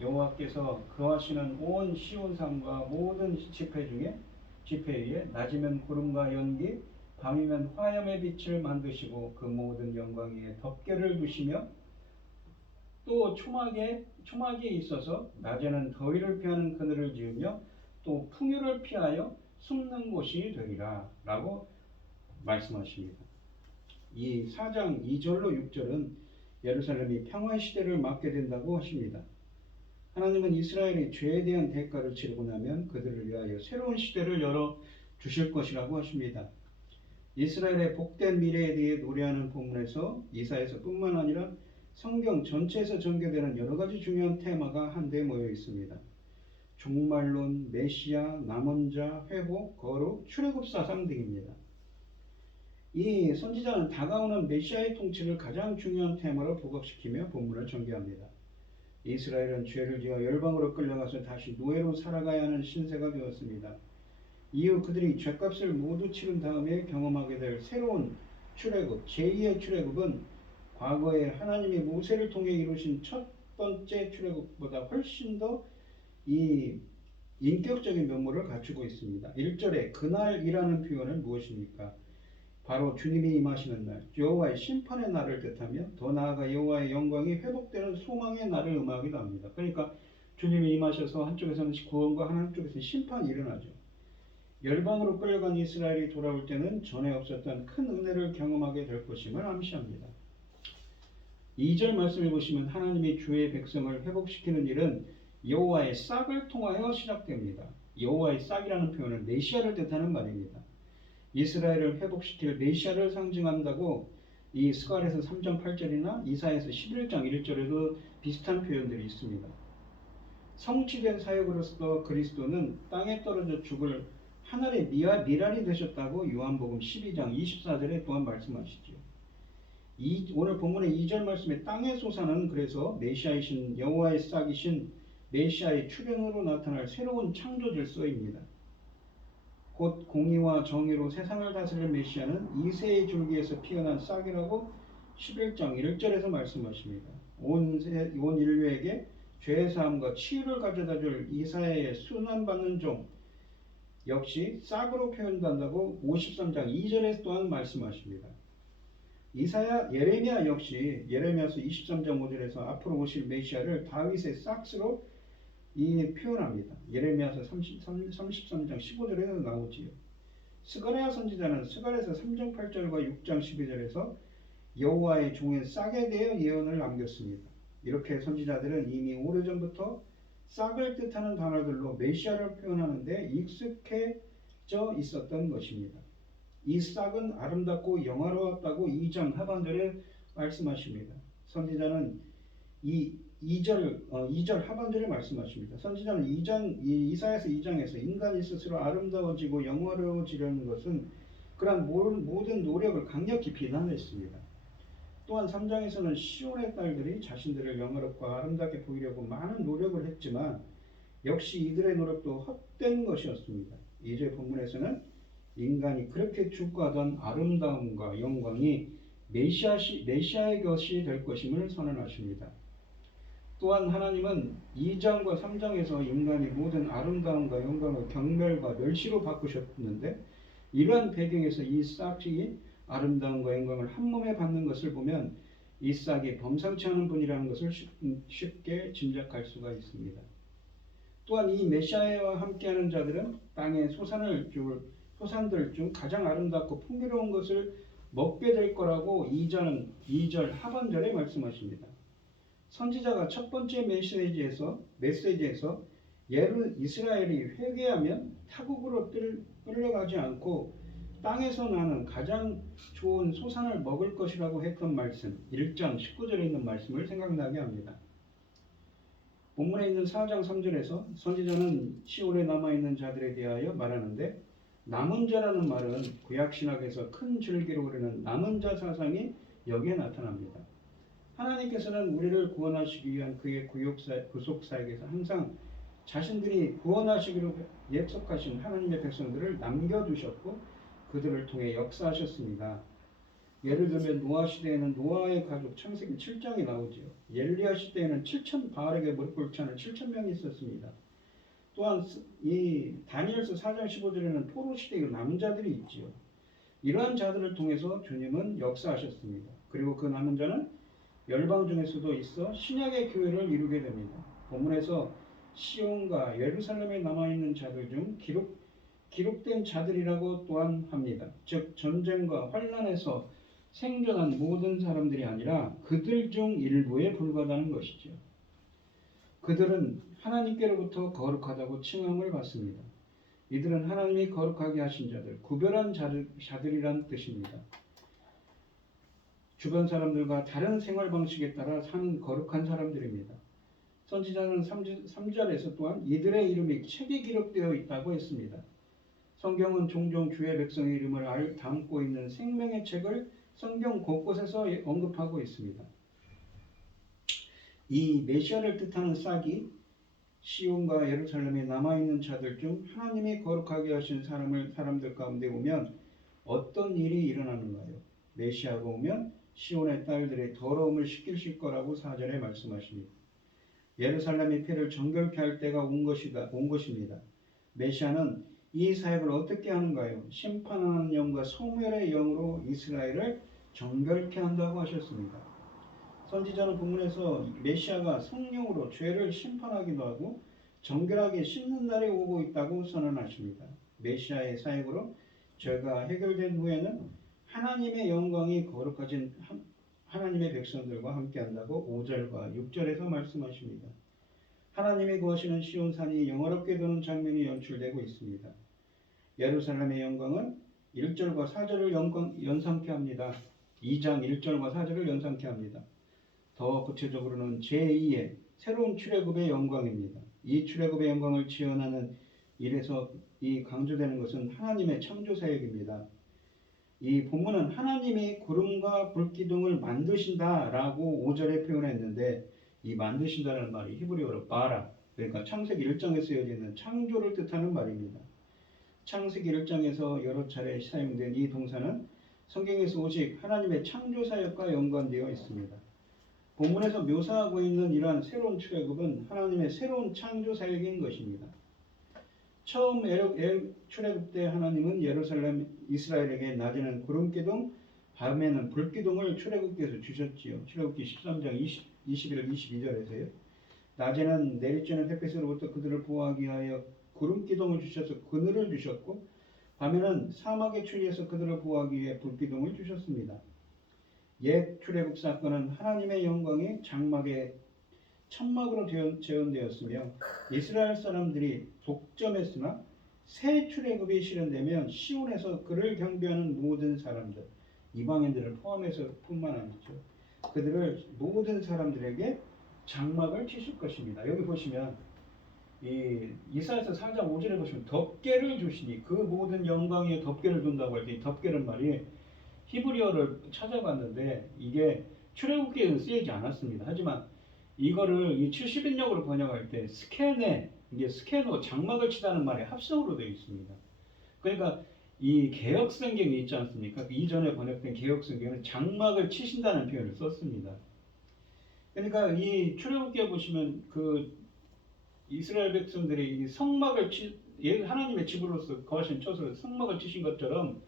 여호와께서 거하시는 온 시온산과 모든 지폐 위에 낮이면 구름과 연기 밤이면 화염의 빛을 만드시고 그 모든 영광 위에 덮개를 두시며 또 초막에 있어서 낮에는 더위를 피하는 그늘을 지으며 또 풍요를 피하여 숨는 곳이 되리라 라고 말씀하십니다. 이 4장 2절로 6절은 예루살렘이 평화의 시대를 맞게 된다고 하십니다. 하나님은 이스라엘이 죄에 대한 대가를 치르고 나면 그들을 위하여 새로운 시대를 열어 주실 것이라고 하십니다. 이스라엘의 복된 미래에 대해 노래하는 본문에서 이사야서 뿐만 아니라 성경 전체에서 전개되는 여러 가지 중요한 테마가 한데 모여 있습니다. 종말론, 메시아, 남은 자, 회복, 거룩, 출애굽 사상 등입니다. 이 선지자는 다가오는 메시아의 통치를 가장 중요한 테마로 부각시키며 본문을 전개합니다. 이스라엘은 죄를 지어 열방으로 끌려가서 다시 노예로 살아가야 하는 신세가 되었습니다. 이후 그들이 죄값을 모두 치른 다음에 경험하게 될 새로운 출애굽, 제2의 출애굽은 과거에 하나님이 모세를 통해 이루신 첫 번째 출애굽보다 훨씬 더 이 인격적인 면모를 갖추고 있습니다. 1절에 그날이라는 표현은 무엇입니까? 바로 주님이 임하시는 날, 여호와의 심판의 날을 뜻하며 더 나아가 여호와의 영광이 회복되는 소망의 날을 의미하기도 합니다. 그러니까 주님이 임하셔서 한쪽에서는 구원과 한쪽에서는 심판이 일어나죠. 열방으로 끌려간 이스라엘이 돌아올 때는 전에 없었던 큰 은혜를 경험하게 될 것임을 암시합니다. 2절 말씀을 보시면 하나님이 주의 백성을 회복시키는 일은 여호와의 싹을 통하여 시작됩니다. 여호와의 싹이라는 표현은 메시아를 뜻하는 말입니다. 이스라엘을 회복시킬 메시아를 상징한다고 이 스갈에서 3장 8절이나 이사야서 11장 1절에도 비슷한 표현들이 있습니다. 성취된 사역으로서 그리스도는 땅에 떨어져 죽을 하늘의 미랄이 되셨다고 요한복음 12장 24절에 또한 말씀하시죠. 오늘 본문의 2절 말씀에 땅의 솟아는 그래서 메시아이신 여호와의 싹이신 메시아의 출현으로 나타날 새로운 창조 질서입니다. 곧 공의와 정의로 세상을 다스릴 메시아는 이새의 줄기에서 피어난 싹이라고 11장 1절에서 말씀하십니다. 온 인류에게 죄사함과 치유를 가져다줄 이사야의 순환받는 종 역시 싹으로 표현된다고 53장 2절에서 또한 말씀하십니다. 예레미야 역시 예레미야서 23장 5절에서 앞으로 오실 메시아를 다윗의 싹스로 표현합니다. 예레미야서 33장 15절에서 나오지요. 스가랴 선지자는 스가랴서 3장 8절과 6장 12절에서 여호와의 종의 싹에 대해 예언을 남겼습니다. 이렇게 선지자들은 이미 오래전부터 싹을 뜻하는 단어들로 메시아를 표현하는데 익숙해져 있었던 것입니다. 이 싹은 아름답고 영화로웠다고 2장 하반절에 말씀하십니다. 선지자는 2절 하반절에 말씀하십니다. 선지자는 이사야서 2장에서 인간이 스스로 아름다워지고 영화로워지려는 것은 그러한 모든 노력을 강력히 비난했습니다. 또한 3장에서는 시온의 딸들이 자신들을 영화롭고 아름답게 보이려고 많은 노력을 했지만 역시 이들의 노력도 헛된 것이었습니다. 2절 본문에서는 인간이 그렇게 추구하던 아름다움과 영광이 메시아의 것이 될 것임을 선언하십니다. 또한 하나님은 2장과 3장에서 인간이 모든 아름다움과 영광을 경멸과 멸시로 바꾸셨는데 이러한 배경에서 이 싹이 아름다움과 영광을 한 몸에 받는 것을 보면 이 싹이 범상치 않은 분이라는 것을 쉽게 짐작할 수가 있습니다. 또한 이 메시아와 함께하는 자들은 땅의 소산들 중 가장 아름답고 풍요로운 것을 먹게 될 거라고 2절 하반절에 말씀하십니다. 선지자가 첫 번째 메시지에서 이스라엘이 회개하면 타국으로 끌려가지 않고 땅에서 나는 가장 좋은 소산을 먹을 것이라고 했던 말씀 1장 19절에 있는 말씀을 생각나게 합니다. 본문에 있는 4장 3절에서 선지자는 시온에 남아있는 자들에 대하여 말하는데 남은 자라는 말은 구약신학에서 큰 줄기로 흐르는 남은 자 사상이 여기에 나타납니다. 하나님께서는 우리를 구원하시기 위한 그의 구속사역에서 항상 자신들이 구원하시기로 약속하신 하나님의 백성들을 남겨두셨고 그들을 통해 역사하셨습니다. 예를 들면 노아 시대에는 노아의 가족 창세기 7장이 나오지요. 엘리야 시대에는 바알에게 무릎 꿇지 않은 7,000명이 있었습니다. 또한 이 다니엘서 4장 15절에는 포로 시대의 남자들이 있지요. 이러한 자들을 통해서 주님은 역사하셨습니다. 그리고 그 남은 자는 열방 중에서도 있어 신약의 교회를 이루게 됩니다. 본문에서 시온과 예루살렘에 남아있는 자들 중 기록된 자들이라고 또한 합니다. 즉 전쟁과 환난에서 생존한 모든 사람들이 아니라 그들 중 일부에 불과하다는 것이죠. 그들은 하나님께로부터 거룩하다고 칭함을 받습니다. 이들은 하나님이 거룩하게 하신 자들, 구별한 자들이란 뜻입니다. 주변 사람들과 다른 생활 방식에 따라 사는 거룩한 사람들입니다. 선지자는 3절에서 또한 이들의 이름이 책에 기록되어 있다고 했습니다. 성경은 종종 주의 백성의 이름을 담고 있는 생명의 책을 성경 곳곳에서 언급하고 있습니다. 이 메시아를 뜻하는 싹이 시온과 예루살렘에 남아있는 자들 중 하나님이 거룩하게 하신 사람들 가운데 오면 어떤 일이 일어나는가요? 메시아가 오면 시온의 딸들의 더러움을 씻기실 거라고 4절에 말씀하십니다. 예루살렘의 피를 정결케 할 때가 온 것입니다. 메시아는 이 사역을 어떻게 하는가요? 심판하는 영과 소멸의 영으로 이스라엘을 정결케 한다고 하셨습니다. 선지자는 본문에서 메시아가 성령으로 죄를 심판하기도 하고 정결하게 씻는 날이 오고 있다고 선언하십니다. 메시아의 사역으로 죄가 해결된 후에는 하나님의 영광이 거룩하신 하나님의 백성들과 함께한다고 5절과 6절에서 말씀하십니다. 하나님이 거하시는 시온산이 영화롭게 도는 장면이 연출되고 있습니다. 예루살렘의 영광은 1절과 4절을 연상케 합니다. 2장 1절과 4절을 연상케 합니다. 더 구체적으로는 제2의 새로운 출애굽의 영광입니다. 이 출애굽의 영광을 지원하는 일에서 이 강조되는 것은 하나님의 창조 사역입니다. 이 본문은 하나님이 구름과 불기둥을 만드신다라고 5절에 표현했는데 이 만드신다는 말이 히브리어로 바라, 그러니까 창세기 1장에 쓰여져 있는 창조를 뜻하는 말입니다. 창세기 1장에서 여러 차례 사용된 이 동사는 성경에서 오직 하나님의 창조 사역과 연관되어 있습니다. 본문에서 묘사하고 있는 이러한 새로운 출애굽은 하나님의 새로운 창조 사역인 것입니다. 처음 출애굽 때 하나님은 예루살렘 이스라엘에게 낮에는 구름기둥, 밤에는 불기둥을 출애굽기에서 주셨지요. 출애굽기 13장 21절 22절에서요. 낮에는 내리쬐는 햇빛으로부터 그들을 보호하기 위하여 구름기둥을 주셔서 그늘을 주셨고 밤에는 사막의 추위에서 그들을 보호하기 위해 불기둥을 주셨습니다. 옛 출애굽 사건은 하나님의 영광이 장막에 천막으로 재현되었으며 이스라엘 사람들이 독점했으나 새 출애굽이 실현되면 시온에서 그를 경배하는 모든 사람들, 이방인들을 포함해서 뿐만 아니죠. 그들을 모든 사람들에게 장막을 치실 것입니다. 여기 보시면 이사야서 4장 5절에 보시면 덮개를 주시니 그 모든 영광 위에 덮개를 둔다고 할 때 이 덮개는 말이 히브리어를 찾아봤는데 이게 출애굽기에는 쓰이지 않았습니다. 하지만 이거를 이 70인역으로 번역할 때 스캐네, 이게 스캐너 장막을 치다는 말의 합성으로 되어 있습니다. 그러니까 이 개역성경이 있지 않습니까? 이전에 번역된 개역성경은 장막을 치신다는 표현을 썼습니다. 그러니까 이 출애굽기에 보시면 그 이스라엘 백성들이 이 성막을 하나님의 집으로서 거하신 처소로 성막을 치신 것처럼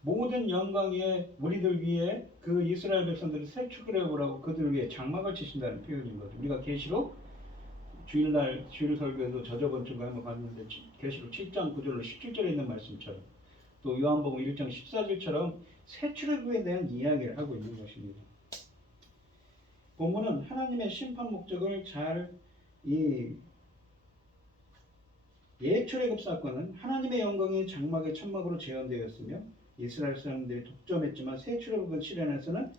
모든 영광 위에 우리들 위에 그 이스라엘 백성들이 새 출애굽을 하고 그들 위에 장막을 치신다는 표현인 거죠. 우리가 계시록 주일 설교에도 저저번 주에 한번 봤는데 계시록 7장 9절로 17절에 있는 말씀처럼 또 요한복음 1장 14절처럼 새 출애굽에 대한 이야기를 하고 있는 것입니다. 본문은 하나님의 심판 목적을 옛 출애굽 사건은 하나님의 영광이 장막의 천막으로 재현되었으며 이스라엘 사람들이 독점했지만 새 출애굽을 실현해서는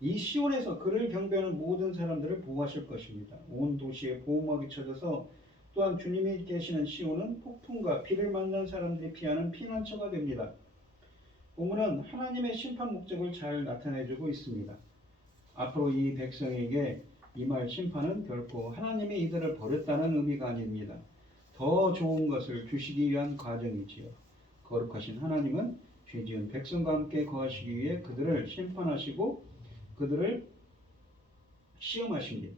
이 시온에서 그를 경배하는 모든 사람들을 보호하실 것입니다. 온 도시에 보호막이 쳐져서 또한 주님이 계시는 시온은 폭풍과 비를 맞는 사람들이 피하는 피난처가 됩니다. 본문은 하나님의 심판 목적을 잘 나타내주고 있습니다. 앞으로 이 백성에게 임할 심판은 결코 하나님이 이들을 버렸다는 의미가 아닙니다. 더 좋은 것을 주시기 위한 과정이지요. 거룩하신 하나님은 죄지은 백성과 함께 거하시기 위해 그들을 심판하시고 그들을 시험하십니다.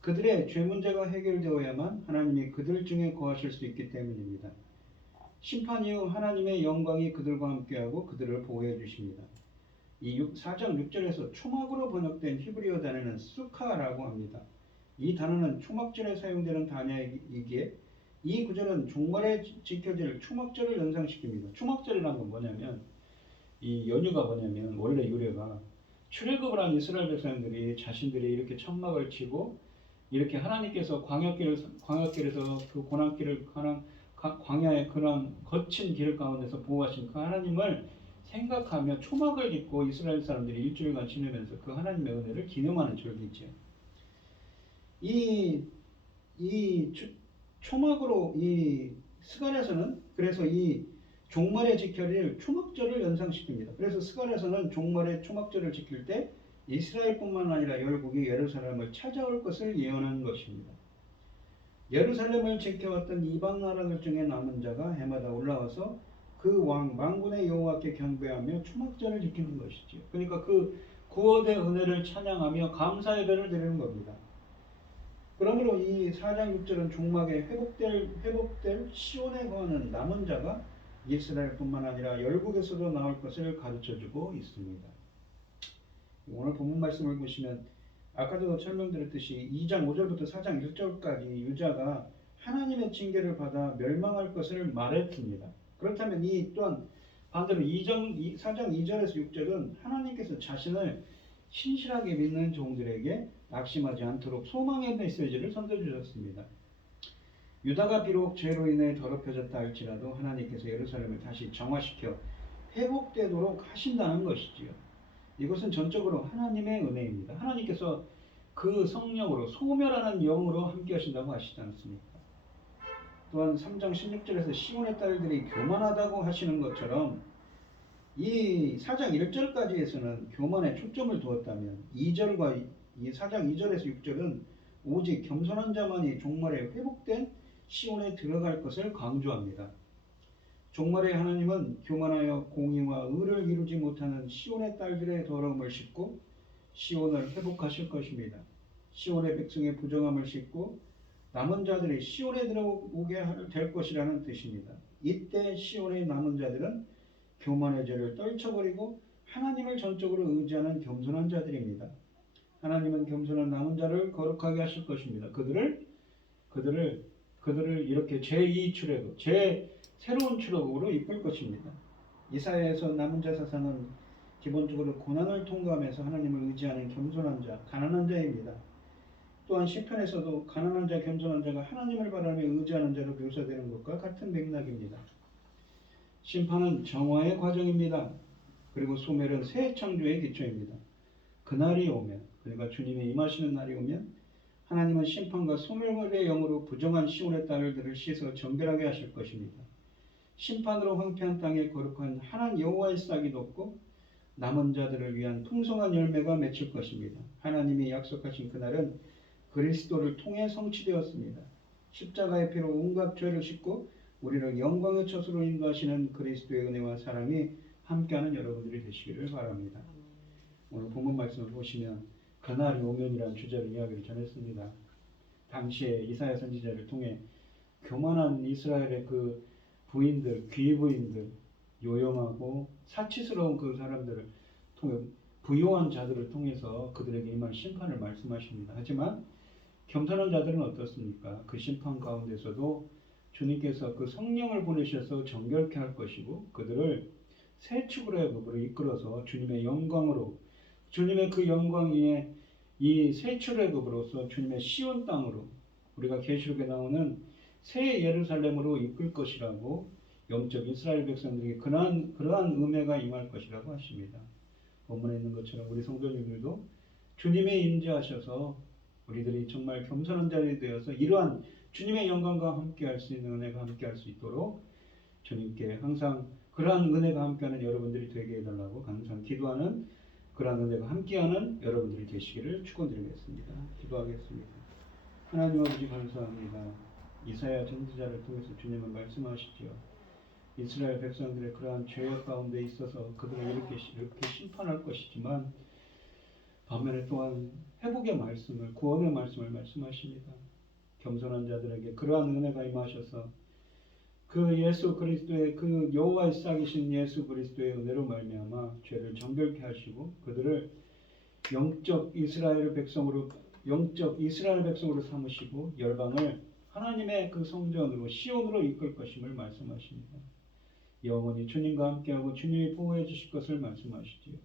그들의 죄 문제가 해결되어야만 하나님이 그들 중에 거하실 수 있기 때문입니다. 심판 이후 하나님의 영광이 그들과 함께하고 그들을 보호해 주십니다. 이 4장 6절에서 초막으로 번역된 히브리어 단어는 수카라고 합니다. 이 단어는 초막절에 사용되는 단어이기에 이 구절은 종말에 지켜질 초막절을 연상시킵니다. 초막절이라는 건 뭐냐면 이 연유가 뭐냐면 원래 유래가 출애굽을 한 이스라엘 백성들이 자신들이 이렇게 천막을 치고 이렇게 하나님께서 광야길에서 그 고난길을 광야의 그런 거친 길 가운데서 보호하신 그 하나님을 생각하며 초막을 짓고 이스라엘 사람들이 일주일간 지내면서 그 하나님의 은혜를 기념하는 절기죠. 이 초막으로 이 스갈에서는 그래서 이 종말에 지켜질 초막절을 연상시킵니다. 그래서 스갈에서는 종말의 초막절을 지킬 때 이스라엘뿐만 아니라 열국이 예루살렘을 찾아올 것을 예언한 것입니다. 예루살렘을 지켜왔던 이방 나라들 중에 남은 자가 해마다 올라와서 그 왕 만군의 여호와께 경배하며 초막절을 지키는 것이죠. 그러니까 그 구원의 은혜를 찬양하며 감사 예배를 드리는 겁니다. 그러므로 이 4장 6절은 종막에 회복될 시온에 거하는 남은 자가 이스라엘뿐만 아니라 열국에서도 나올 것을 가르쳐주고 있습니다. 오늘 본문 말씀을 보시면 아까도 설명드렸듯이 2장 5절부터 4장 1절까지 유다가 하나님의 징계를 받아 멸망할 것을 말했습니다. 그렇다면 이 또한 반대로 4장 2절에서 6절은 하나님께서 자신을 신실하게 믿는 종들에게 낙심하지 않도록 소망의 메시지를 선사주셨습니다. 유다가 비록 죄로 인해 더럽혀졌다 할지라도 하나님께서 예루살렘을 다시 정화시켜 회복되도록 하신다는 것이지요. 이것은 전적으로 하나님의 은혜입니다. 하나님께서 그 성령으로 소멸하는 영으로 함께 하신다고 하시지 않습니까? 또한 3장 16절에서 시온의 딸들이 교만하다고 하시는 것처럼 이 4장 1절까지에서는 교만에 초점을 두었다면 2절과 이 4장 2절에서 6절은 오직 겸손한 자만이 종말에 회복된 시온에 들어갈 것을 강조합니다. 종말의 하나님은 교만하여 공의와 의를 이루지 못하는 시온의 딸들의 더러움을 씻고 시온을 회복하실 것입니다. 시온의 백성의 부정함을 씻고 남은 자들이 시온에 들어오게 될 것이라는 뜻입니다. 이때 시온의 남은 자들은 교만의 죄를 떨쳐버리고 하나님을 전적으로 의지하는 겸손한 자들입니다. 하나님은 겸손한 남은 자를 거룩하게 하실 것입니다. 그들을 이렇게 제2 출애굽, 새로운 출애굽으로 이끌 것입니다. 이사야에서 남은 자 사상은 기본적으로 고난을 통과하면서 하나님을 의지하는 겸손한 자, 가난한 자입니다. 또한 시편에서도 가난한 자, 겸손한 자가 하나님을 바라며 의지하는 자로 묘사되는 것과 같은 맥락입니다. 심판은 정화의 과정입니다. 그리고 소멸은 새 창조의 기초입니다. 그날이 오면, 그러니까 주님의 임하시는 날이 오면 하나님은 심판과 소멸의 영으로 부정한 시온의 딸들을 씻어 정결하게 하실 것입니다. 심판으로 황폐한 땅에 거룩한 하나님 여호와의 싹이 돋고 남은 자들을 위한 풍성한 열매가 맺힐 것입니다. 하나님이 약속하신 그날은 그리스도를 통해 성취되었습니다. 십자가의 피로 온갖 죄를 씻고 우리를 영광의 처소로 인도하시는 그리스도의 은혜와 사랑이 함께하는 여러분들이 되시기를 바랍니다. 오늘 본문 말씀을 보시면 그날이 오면이라는 주제로 이야기를 전했습니다. 당시에 이사야 선지자를 통해 교만한 이스라엘의 그 부인들, 귀부인들, 요염하고 사치스러운 그 사람들을 통해 부요한 자들을 통해서 그들에게 임할 심판을 말씀하십니다. 하지만 겸손한 자들은 어떻습니까? 그 심판 가운데서도 주님께서 그 성령을 보내셔서 정결케 할 것이고 그들을 새 출애굽으로 이끌어서 주님의 영광으로 주님의 그 영광 위에 이 새 출애굽으로서 주님의 시온 땅으로 우리가 계시록에 나오는 새 예루살렘으로 이끌 것이라고 영적 이스라엘 백성들에게 그러한 은혜가 임할 것이라고 하십니다. 본문에 있는 것처럼 우리 성도님들도 주님의 임재하셔서 우리들이 정말 겸손한 자들이 되어서 이러한 주님의 영광과 함께할 수 있는 은혜가 함께할 수 있도록 주님께 항상 그러한 은혜가 함께하는 여러분들이 되게 해달라고 항상 기도하는 그러한 은혜가 함께하는 여러분들이 되시기를 축원드리겠습니다. 기도하겠습니다. 하나님 아버지 감사합니다. 이사야 선지자를 통해서 주님은 말씀하시지요. 이스라엘 백성들의 그러한 죄악 가운데 있어서 그들을 이렇게 심판할 것이지만 반면에 또한 회복의 말씀을, 구원의 말씀을 말씀하십니다. 겸손한 자들에게 그러한 은혜가 임하셔서 그 예수 그리스도의 그 여호와의 싹이신 예수 그리스도의 은혜로 말미암아 죄를 정결케 하시고 그들을 영적 이스라엘 백성으로 삼으시고 열방을 하나님의 그 성전으로 시온으로 이끌 것임을 말씀하십니다. 영원히 주님과 함께하고 주님이 보호해 주실 것을 말씀하시지요.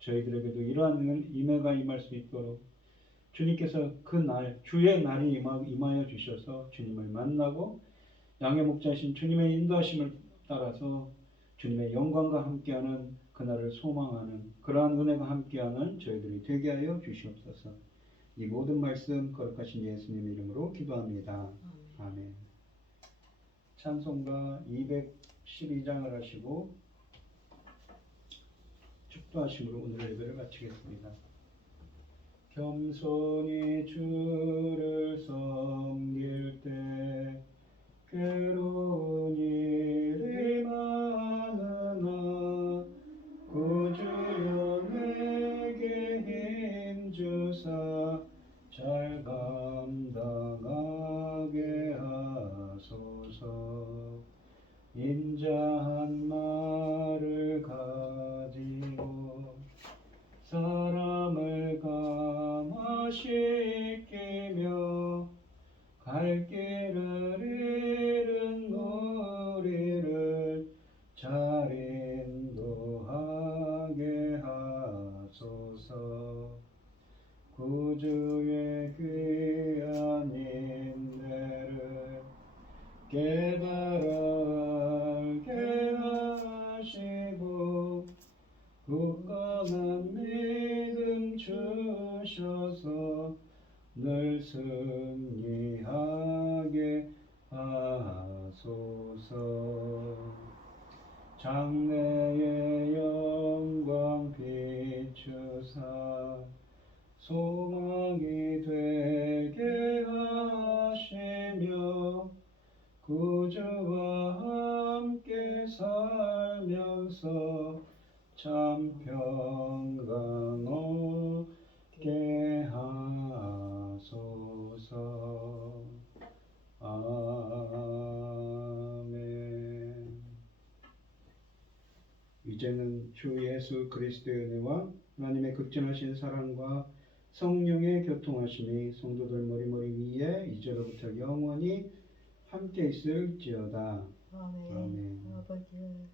저희들에게도 이러한 임해가 임할 수 있도록 주님께서 그 날, 주의 날이 임하여 주셔서 주님을 만나고 양의 목자이신 주님의 인도하심을 따라서 주님의 영광과 함께하는 그날을 소망하는 그러한 은혜가 함께하는 저희들이 되게 하여 주시옵소서. 이 모든 말씀 거룩하신 예수님의 이름으로 기도합니다. 아멘. 찬송가 212장을 하시고 축도하심으로 오늘의 예배를 마치겠습니다. 겸손히 주를 섬길 때 괴로운 일이 많으나 구주여 내게 힘주사 잘 감당하게 하소서. 인자한 말을 가지고 사람을 감화 시키며 갈 길을 잃은 우리를 잘 인도하게 하소서. 구주의 귀한 인내를 깨달아 알게 하시고 늘 승리하게 하소서. 장래의 영광 비추사 소망이 되게 하시며 구주와 함께 살면서 참 평강 얻게 하소서. 아멘. 이제는 주 예수 그리스도의 은혜와 하나님의 극진하신 사랑과 성령의 교통하심이 성도들 머리머리 위에 이제로부터 영원히 함께 있을지어다. 아멘. 아멘. 아버지의